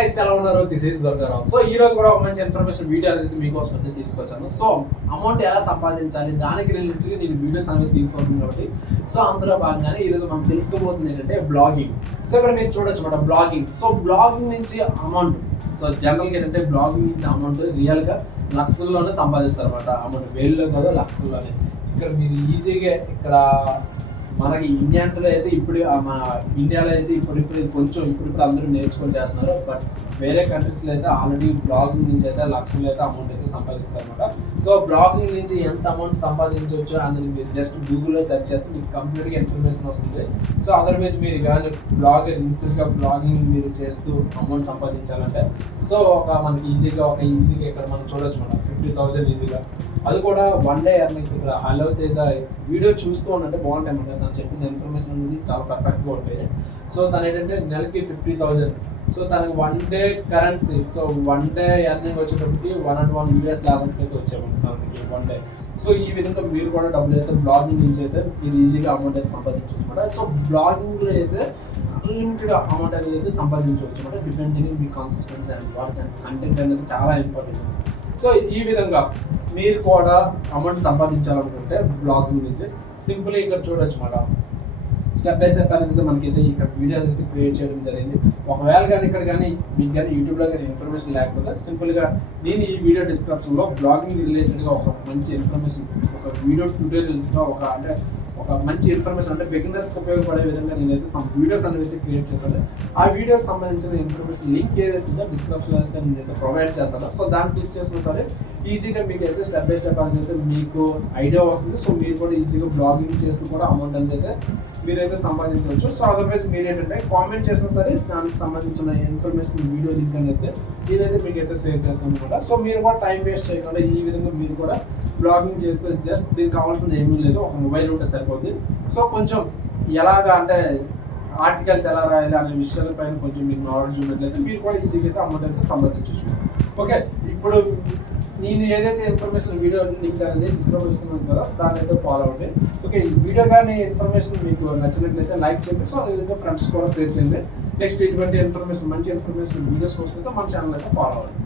Guys ఎలా ఉన్నారు? This is Durgarao. So ఈ రోజు కూడా ఒక మంచి ఇన్ఫర్మేషన్ వీడియో అనేది మీకోసం అయితే తీసుకొచ్చాను. సో అమౌంట్ ఎలా సంపాదించాలి దానికి రిలేటెడ్గా నేను వీడియోస్ అనేది తీసుకొస్తాను కాబట్టి సో అందులో భాగంగానే ఈరోజు మనం తెలుసుకోబోతుంది ఏంటంటే బ్లాగింగ్. సో ఇక్కడ మీరు చూడొచ్చు అన్నమాట బ్లాగింగ్. సో బ్లాగింగ్ నుంచి అమౌంట్, సో జనరల్గా ఏంటంటే బ్లాగింగ్ నుంచి అమౌంట్ రియల్గా లక్షల్లోనే సంపాదిస్తారు అనమాట. అమౌంట్ వేల్లో కాదు లక్షల్లోనే. ఇక్కడ మీరు ఈజీగా ఇక్కడ మనకి ఇండియన్స్లో అయితే ఇప్పుడు మన ఇండియాలో అయితే ఇప్పుడు కొంచెం ఇప్పుడు అందరూ నేర్చుకొని చేస్తున్నారు. బట్ వేరే కంట్రీస్లో అయితే ఆల్రెడీ బ్లాగింగ్ నుంచి అయితే లక్షలు అయితే అమౌంట్ అయితే సంపాదిస్తారు అనమాట. సో బ్లాగింగ్ నుంచి ఎంత అమౌంట్ సంపాదించవచ్చు అనేది మీరు జస్ట్ గూగుల్లో సెర్చ్ చేస్తే మీకు కంప్లీట్గా ఇన్ఫర్మేషన్ వస్తుంది. సో అదర్వైజ్ మీరు కానీ ఇన్స్టెంట్గా బ్లాగింగ్ మీరు చేస్తూ అమౌంట్ సంపాదించాలంటే సో మనకి ఈజీగా ఇక్కడ మనం చూడొచ్చు మనం 50,000 ఈజీగా, అది కూడా వన్ డే ఎర్నింగ్స్. ఇక్కడ హలో తేజ వీడియో చూస్తూ ఉంటే బాగుంటాయి అన్నమాట. తను చెప్పిన ఇన్ఫర్మేషన్ అనేది చాలా పర్ఫెక్ట్గా ఉంటాయి. సో తను ఏంటంటే నెలకి 50,000, సో తనకి one day currency, so one day earning వచ్చేటప్పటికి $101 అయితే వచ్చామండి తనకి వన్ డే. సో ఈ విధంగా మీరు కూడా డబ్బులు అయితే బ్లాగింగ్ నుంచి అయితే మీరు ఈజీగా అమౌంట్ అయితే సంపాదించవచ్చు అనమాట. సో బ్లాగింగ్లో అయితే అన్లిమిటెడ్ అమౌంట్ అనేది అయితే సంపాదించవచ్చు అనమాట. Depending me consistency and work and content అనేది చాలా ఇంపార్టెంట్. సో ఈ విధంగా మీరు కూడా అమౌంట్ సంపాదించాలనుకుంటే బ్లాగింగ్ నుంచి సింపుల్ ఇక్కడ చూడొచ్చు అన్నమాట. స్టెప్ బై స్టెప్ అనేది మనకైతే ఇక్కడ వీడియో అనేది క్రియేట్ చేయడం జరిగింది. ఒకవేళ కానీ ఇక్కడ కానీ మీకు కానీ యూట్యూబ్లో కానీ ఇన్ఫర్మేషన్ లేకపోతే సింపుల్గా నేను ఈ వీడియో డిస్క్రిప్షన్లో బ్లాగింగ్ రిలేటెడ్గా ఒక మంచి ఇన్ఫర్మేషన్, ఒక వీడియో ట్యూటోరియల్స్గా ఒక మంచి ఇన్ఫర్మేషన్ అంటే బిగినర్స్కి ఉపయోగపడే విధంగా నేనైతే సమ్ వీడియోస్ అనేది క్రియేట్ చేస్తాను. ఆ వీడియోస్ సంబంధించిన ఇన్ఫర్మేషన్ లింక్ ఏదైతే డిస్క్రిప్షన్ అయితే నేనైతే ప్రొవైడ్ చేస్తాను. సో దాన్ని క్లిక్ చేసినా సరే ఈజీగా మీకు అయితే స్టెప్ బై స్టెప్ అనేది అయితే మీకు ఐడియా వస్తుంది. సో మీరు కూడా ఈజీగా బ్లాగింగ్ చేస్తూ కూడా అమౌంట్ అనేది అయితే మీరైతే సంపాదించవచ్చు. సో అదర్వైజ్ మీరు ఏంటంటే కామెంట్ చేసినా సరే దానికి సంబంధించిన ఇన్ఫర్మేషన్ వీడియో లింక్ అనేది నేనైతే మీకైతే షేర్ చేస్తాను అనమాట. సో మీరు కూడా టైం వేస్ట్ చేయకుండా ఈ విధంగా మీరు కూడా బ్లాగింగ్ చేస్తే జస్ట్ దీనికి కావాల్సింది ఏమీ లేదు, ఒక మొబైల్ ఉంటే సరిపోద్ది. సో కొంచెం ఎలాగా అంటే ఆర్టికల్స్ ఎలా రాయాలి అనే విషయాలపైన కొంచెం మీకు నాలెడ్జ్ ఉన్నట్లయితే మీరు కూడా ఈజీగా అయితే అమౌంట్ అయితే సంపాదించవచ్చు. ఓకే, ఇప్పుడు నేను ఏదైతే ఇన్ఫర్మేషన్ వీడియో లింక్ అనేది డిస్క్రిప్షన్ ఇస్తున్నాను కదా దాన్ని అయితే ఫాలో అవ్వండి. ఓకే, ఈ వీడియో కానీ ఇన్ఫర్మేషన్ మీకు నచ్చినట్లయితే లైక్ చేయండి. సో అదేవిధంగా ఫ్రెండ్స్ కూడా షేర్ చేయండి. నెక్స్ట్ ఇటువంటి ఇన్ఫర్మేషన్ మంచి ఇన్ఫర్మేషన్ వీడియోస్ కోసం అయితే మన ఛానల్ అయితే ఫాలో అవ్వండి.